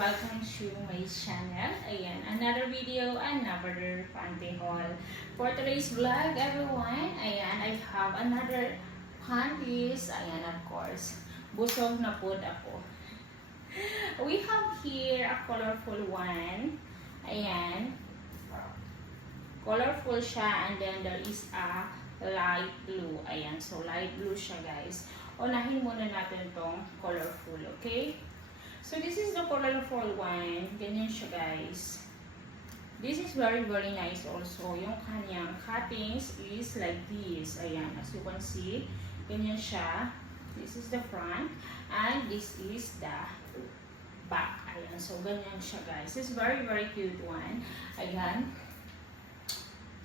welcome to my channel. Ayan, another video, another panty haul. For today's vlog, everyone, ayan, I have another panties. Ayan, of course, busog na po ako. We have here a colorful one. Ayan, colorful siya, and then there is a light blue. Ayan, so light blue siya, guys. Unahin muna natin tong colorful, okay? So this is the colorful one. Ganyan siya, guys. This is very nice also. Yung kanyang cuttings is like this. Ayan, as you can see, ganyan siya. This is the front and this is the back. Ayan, so ganyan siya, guys. It's very cute one. Ayan.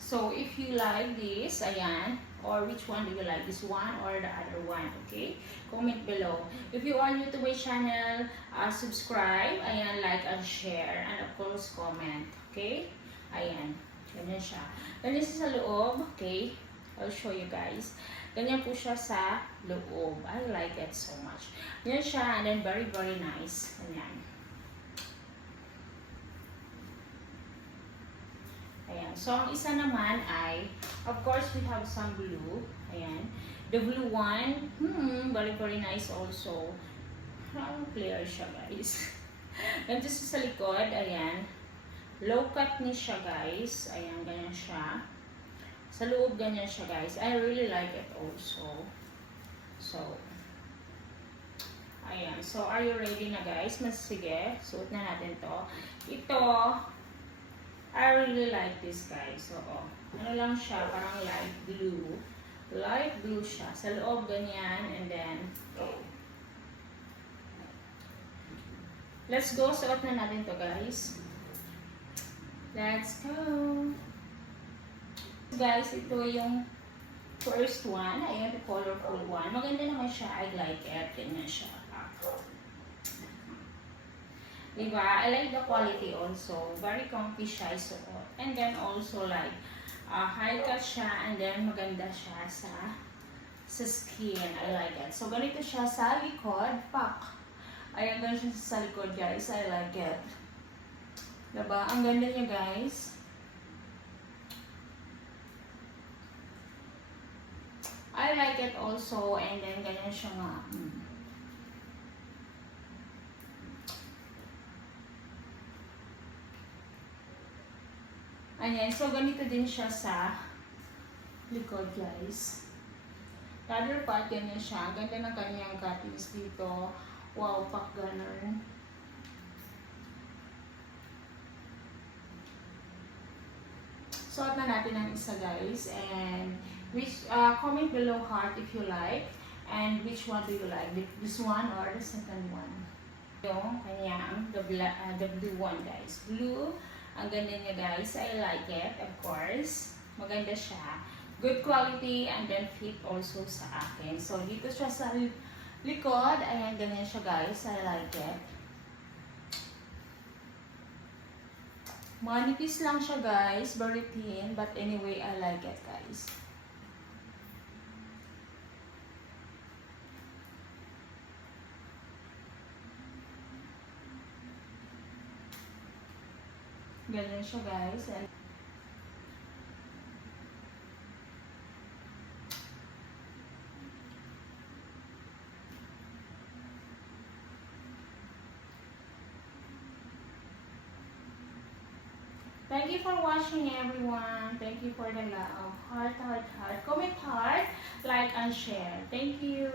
So if you like this, ayan, or which one do you like, this one or the other one, okay? Comment below. If you are new to my channel, subscribe, ayan, like and share, and of course comment, okay? Ayan, ganyan siya. Ganyan siya sa loob, okay? I'll show you guys. Ganyan po siya sa loob. I like it so much. Ganyan siya, and then very nice. Ganyan. Ayan. So, ang isa naman ay, of course, we have some blue. Ayan. The blue one, very nice also. How clear siya, guys. Ganito siya sa likod. Ayan. Low cut ni siya, guys. Ayan, ganyan siya. Sa loob, ganyan siya, guys. I really like it also. So, ayan. So, are you ready na, guys? Sige, suot na natin to. Ito, I really like this, guys. So, ano lang siya, parang light blue. Light blue siya. Sa loob, ganyan. And then, let's go. Suot na natin to, guys. Let's go. Guys, ito yung first one. Ayan, the colorful one. Maganda naman siya. I like it. Ganyan siya. Diba? I like the quality also. Very comfy siya isuot. And then also like high cut siya, and then maganda siya sa skin. I like it. So ganito siya sa likod. Pak! Ayan, ganito siya sa likod, guys. I like it. Diba? Ang ganda niya, guys. I like it also. And then ganyan siya nga. Ayan, so ganito din siya sa likod, guys. The other part, ganyan siya. Ganda ng kanyang cuttings dito. Wow, pak ganun. Suot na natin ang isa, guys. And which comment below heart if you like. And which one do you like? This one or the second one? Yung kanyang, the blue one, guys. Blue. Ang ganda niya, guys. I like it, of course. Maganda siya. Good quality, and then fit also sa akin. So, dito siya sa likod. Ayan, ganyan siya, guys. I like it. Manipis lang siya, guys. Very thin. But anyway, I like it, guys. Ganyan siya, guys. And thank you for watching, everyone. Thank you for the love. Heart. Comment heart, like and share. Thank you.